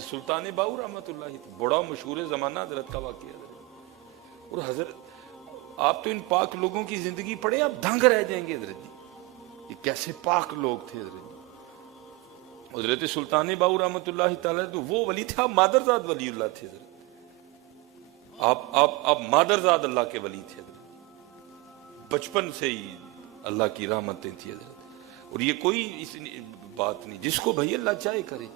سلطان باؤ رحمۃ اللہ بڑا مشہور زمانہ حضرت کا واقعہ ہے. اور حضرت آپ تو ان پاک لوگوں کی زندگی پڑھیں آپ دھنگ رہ جائیں گے حضرت جی, یہ کیسے پاک لوگ تھے حضرت جی. حضرت سلطان باؤ رحمۃ اللہ تعالی تو وہ ولی تھے, آپ مادرزاد ولی اللہ تھے حضرت. آپ مادرزاد اللہ کے ولی تھے حضرت, بچپن سے ہی اللہ کی رحمتیں تھی حضرت. اور یہ کوئی بات نہیں, جس کو بھائی اللہ چاہے کرے.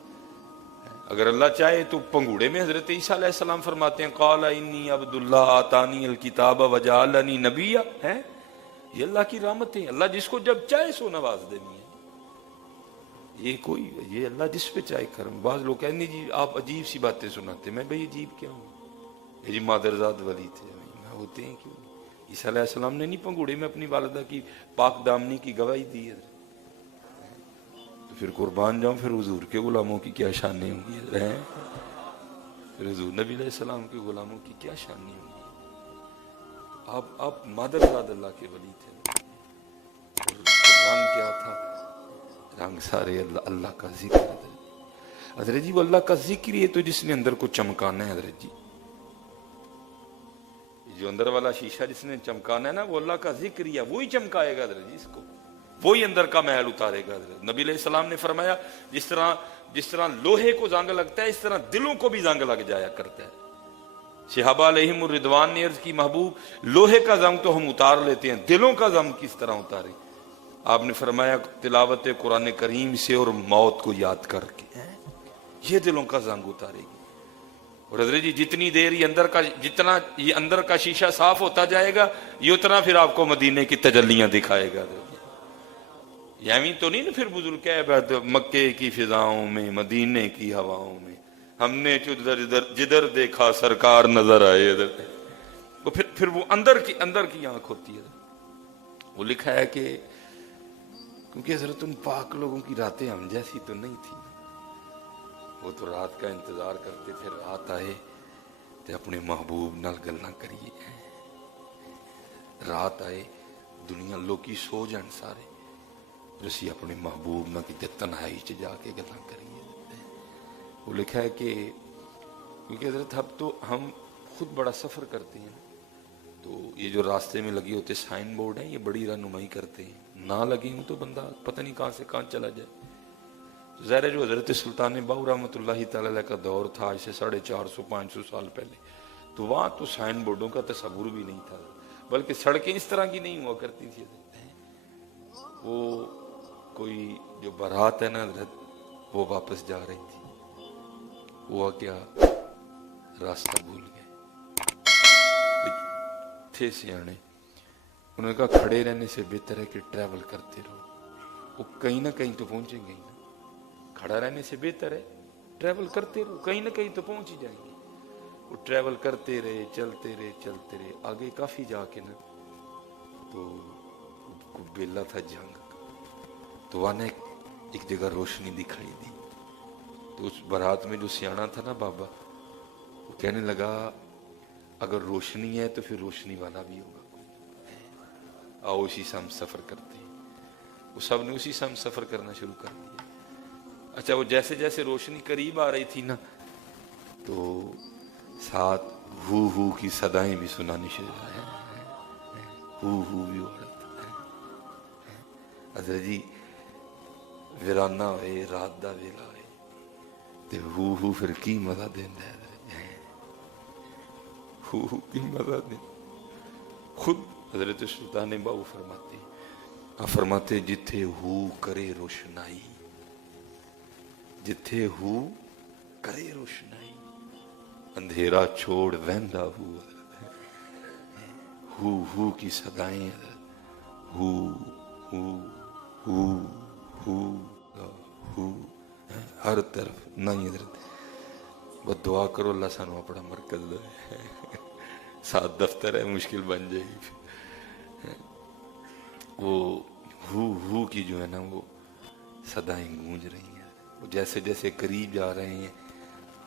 اگر اللہ چاہے تو پنگوڑے میں حضرت عیسیٰ علیہ السلام فرماتے ہیں قال انی عبد اللہ آتانی الکتاب وجعلنی نبیا, ہے یہ اللہ کی رحمتیں, اللہ جس کو جب چاہے سو نواز دینی ہے. یہ اللہ جس پہ چاہے کرم. بعض لوگ کہیں جی آپ عجیب سی باتیں سناتے, میں بھائی عجیب کیا ہوں, یہ جی مادرزاد ولی تھے, میں ہوتے ہیں کیوں. عیسیٰ علیہ السلام نے نہیں پنگوڑے میں اپنی والدہ کی پاک دامنی کی گواہی دی ہے, تو پھر قربان جاؤں, پھر حضور کے غلاموں کی کیا شانیں ہوں گی, پھر حضور نبی علیہ السلام کے غلاموں کی کیا شانیں ہوں گی. آپ مادرزاد اللہ کے ولی تھے. اور رنگ کیا تھا, رنگ سارے اللہ کا ذکر حضرت جی. وہ اللہ کا ذکر یہ تو جس نے اندر کو چمکانا ہے حضرت جی, جو اندر والا شیشہ جس نے چمکانا ہے نا, وہ اللہ کا ذکر ہی ہے, وہی چمکائے گا حضرت جی اس کو, وہی اندر کا محل اتارے گا حضرت. نبی علیہ السلام نے فرمایا جس طرح لوہے کو زنگ لگتا ہے اس طرح دلوں کو بھی زنگ لگ جایا کرتا ہے. صحابہ علیہم الرضوان نے عرض کی محبوب لوہے کا زنگ تو ہم اتار لیتے ہیں, دلوں کا زنگ کس طرح اتارے. آپ نے فرمایا تلاوت قرآن کریم سے اور موت کو یاد کر کے, یہ دلوں کا زنگ اتارے گی. اور حضرت جی جتنی دیر جتنا یہ اندر کا شیشہ صاف ہوتا جائے گا, یہ اتنا پھر آپ کو مدینے کی تجلیاں دکھائے گا. یعنی تو نہیں نا پھر بزرگ کہہ مکے کی فضاؤں میں مدینے کی ہواؤں میں ہم نے جدھر دیکھا سرکار نظر آئے ادھر. وہ پھر وہ اندر کی آنکھ ہوتی ہے. وہ لکھا ہے کہ کیونکہ حضرت ان پاک لوگوں کی راتیں ہم جیسی تو نہیں تھی, وہ تو رات کا انتظار کرتے تھے, رات آئے تو اپنے محبوب نال گلاں کریے. رات آئے دنیا لوکی سو جان سارے, اسی اپنے محبوب نہ کی تنہائی چ جا کے گلاں کریے. وہ لکھا ہے کہ کیونکہ حضرت اب تو ہم خود بڑا سفر کرتے ہیں, تو یہ جو راستے میں لگے ہوتے سائن بورڈ ہیں یہ بڑی رہنمائی کرتے ہیں, نہ لگے ہوں تو بندہ پتہ نہیں کہاں سے کہاں چلا جائے. ظاہر ہے جو حضرت سلطان باؤ رحمۃ اللہ تعالی کا دور تھا آج سے 450-500 سال پہلے, تو وہاں تو سائن بورڈوں کا تصور بھی نہیں تھا, بلکہ سڑکیں اس طرح کی نہیں ہوا کرتی تھی. وہ کوئی جو بارات ہے نا حضرت, وہ واپس جا رہی تھی, ہوا کیا راستہ بھول گئے. تھے سیانے, انہوں نے کہا کھڑے رہنے سے بہتر ہے کہ ٹریول کرتے رہو, وہ کہیں نہ کہیں تو پہنچیں گے. کھڑا رہنے سے بہتر ہے ٹریول کرتے رہو, کہیں نہ کہیں تو پہنچ ہی جائیں گے. وہ ٹریول کرتے رہے, چلتے رہے. آگے کافی جا کے نا تو بیلا تھا جنگ, تو وہاں نے ایک جگہ روشنی دکھائی دی. تو اس بارات میں جو سیانا تھا نا بابا, وہ کہنے لگا اگر روشنی ہے تو پھر روشنی والا بھی ہوگا, آؤ اسی سے ہم سفر کرتے ہیں. وہ سب نے اسی سے ہم سفر کرنا شروع کر دیا. اچھا وہ جیسے جیسے روشنی قریب آ رہی تھی نا, تو ساتھ ہو کی صدائیں بھی سنانی شروع ہیں, ہو بھی ہو رہا تھا. حضرت جی ویرانہ ہوئے رات دا ویلا ہوئے تے ہو پھر کی مزہ دیندا ہے. ہو کی مزہ دیندا. خود حضرت سلطان باؤ فرماتے جتھے ہو کرے روشنائی, جتھے ہو کرے روشنائی, اندھیرا چھوڑ ویندا ہو کی صدائیں, ہو ہر طرف نہیں. حضرت بس دعا کرو اللہ سانو اپنا مرکز دے, ساتھ دفتر ہے مشکل بن جائے گی. وہ ہو کی جو ہے نا وہ صدائیں گونج رہی ہیں, وہ جیسے جیسے قریب جا رہے ہیں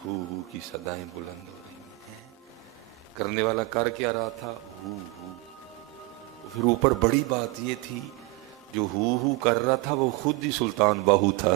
ہو کی صدائیں بلند ہو رہی ہیں. کرنے والا کر کیا رہا تھا, ہو. پھر اوپر بڑی بات یہ تھی جو ہو کر رہا تھا وہ خود ہی سلطان باہو تھا.